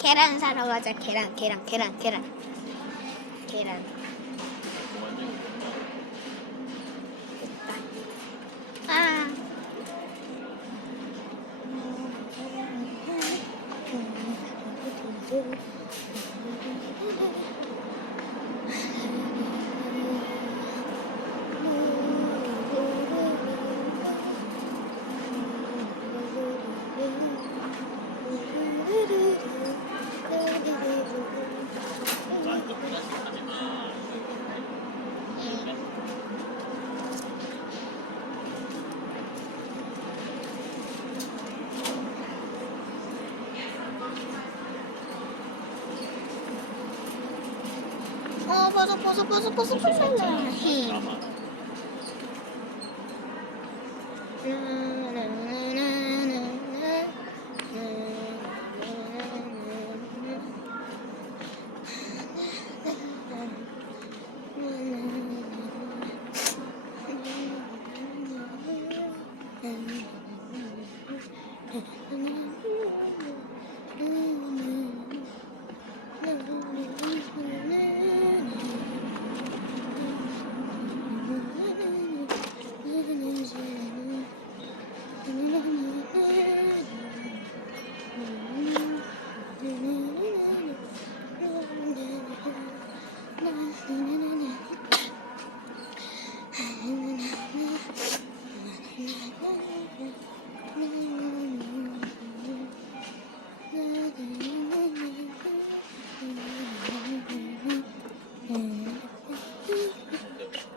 계란 사러 가자. 계란. 아. 버섯.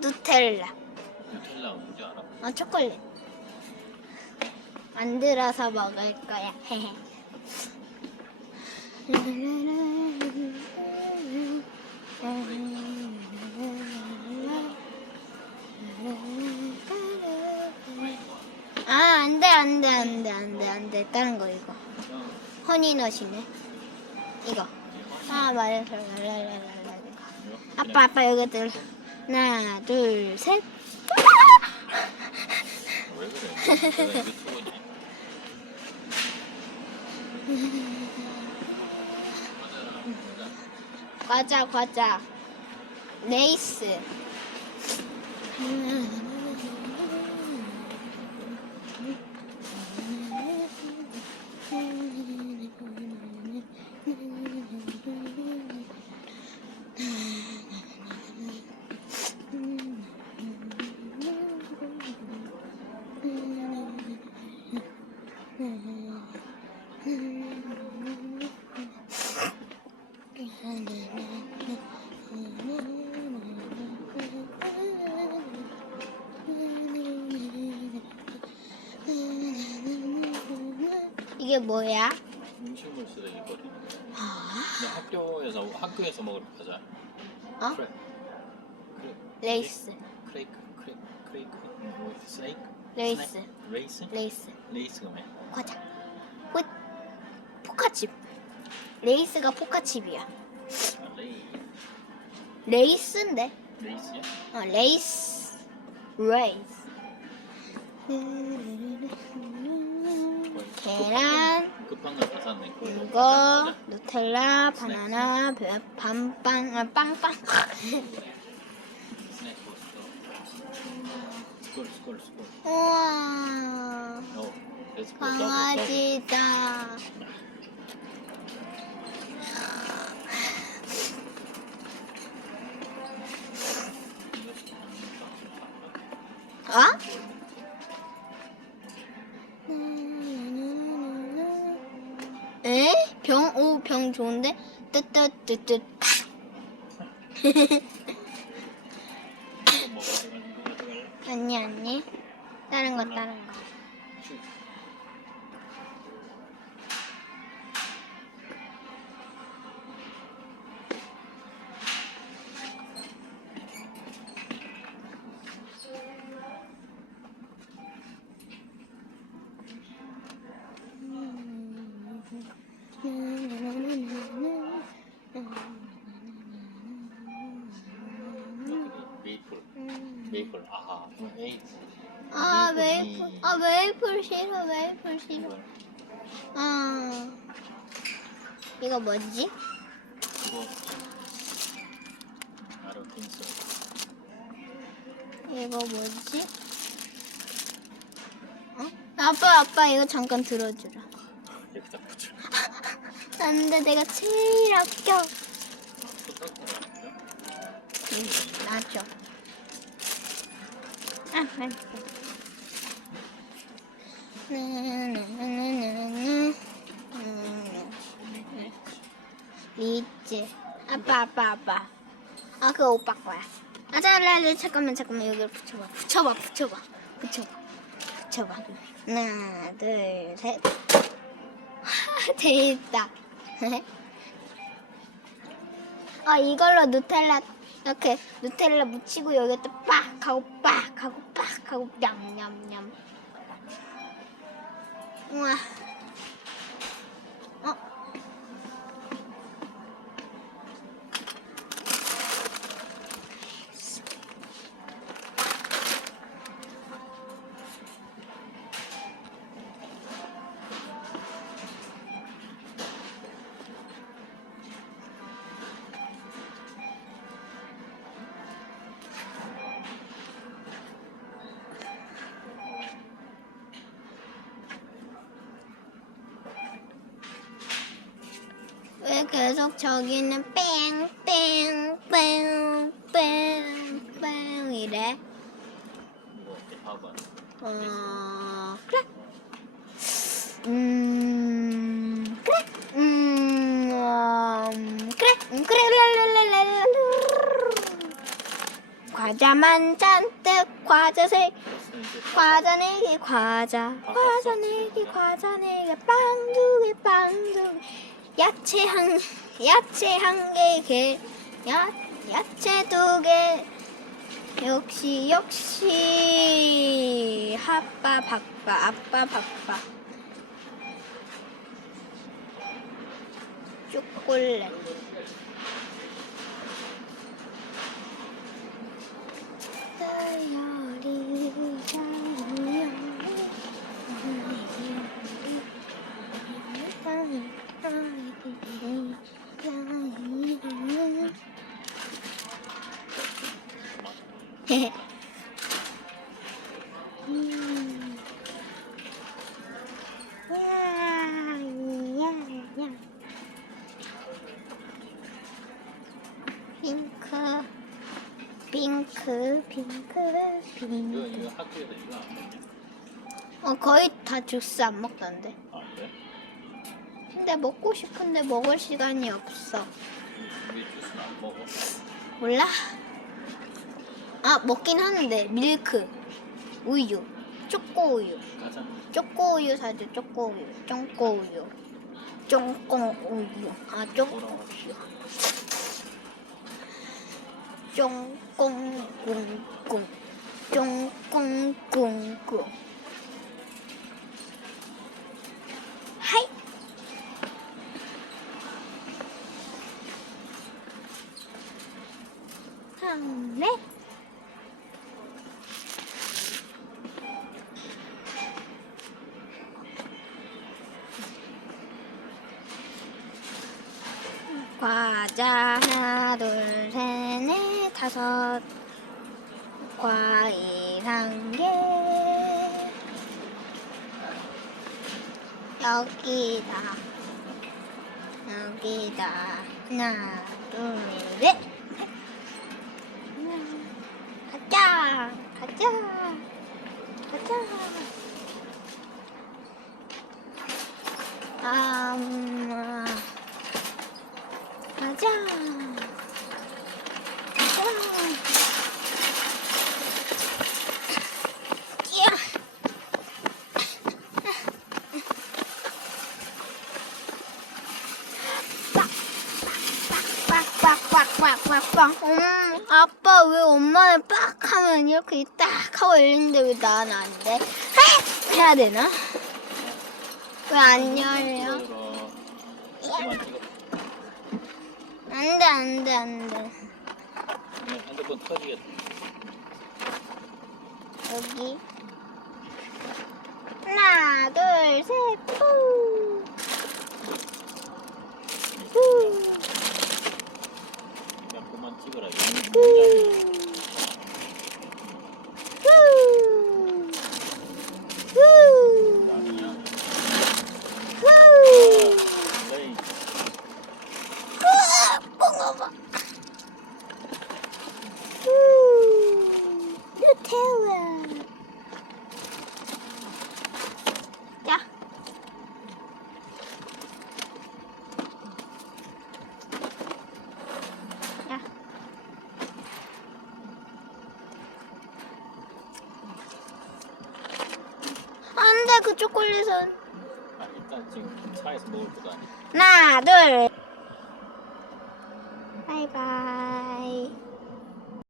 누텔라 뭔지 알아? 초콜릿 만들어서 먹을 거야. 안돼. 다른 거 이거. 허니넛이네. 이거. 말해서 랄랄랄랄. 아빠 여기 들. 하나, 둘, 셋. 왜 그래? 내가 유튜브니? 과자. 레이스. 이게 뭐야? 음식물 쓰레기 버리는 거. 근데 학교에서 먹을 과자. 레이스. 스네이크? 레이스가 뭐야? 과자. 포카칩. 레이스가 포카칩이야. 레이스인데? 레이스야? 레이스. 계란. 급한 걸 다 샀네. 이거 누텔라, 바나나, 빵. 스콜. 우와. 강아지다. 에? 병 좋은데? 뜨뜨뜨뜨. 아니. 다른 거. 메이플. 메이플 싫어. 이거 뭐지? 이거 나로 빈스. 이거 뭐지? 어? 아빠 이거 잠깐 들어주라. 여기다 붙여. 안돼 내가 제일 아껴. 또 닦고 나왔죠? 놔줘. 알았어. 리즈. 아빠. 아 그거 오빠 거야. 아 잠깐만 여기를 붙여봐. 하나 둘 셋. 됐다. 아 이걸로 누텔라 이렇게 누텔라 묻히고 여기다 빡 하고 냠냠냠. 우와. 왜 계속 저기는 뺑 이래? 이거 이렇게 봐봐. 그래. 그래. 과자만 잔뜩 과자 이제 내기 과자 내기 빵 두 개 야채 한 개 야채 두 개 역시 아빠 바빠 초콜릿 핑크. 이거 학교에서 이거 안 먹냐? 거의 다 주스 안 먹던데. 아 그래? 근데 먹고 싶은데 먹을 시간이 없어. 왜 주스는 안 먹어? 몰라? 아 먹긴 하는데 밀크, 우유, 초코우유. 가자. 초코우유 사줘. 초코우유. 아 초코우유. 쫑꽁꿍꿍. 하이. 네. 과자 하나 둘 셋 넷 다섯 과일 한 개 여기다 하나 둘 셋 가자 가자. 빡빡빡빡빡빡. 아빠 왜 엄마는 빡 하면 이렇게 딱 하고 열리는데 왜 나는 안 돼? 해야 되나? 왜 안 열려? 안 돼. 핸드폰 터지겠다. 여기 하나 둘 셋 푸. 그 초콜릿은. 아, 일단 지금 차에서 먹을 것도 아니야. 하나, 둘. 바이바이.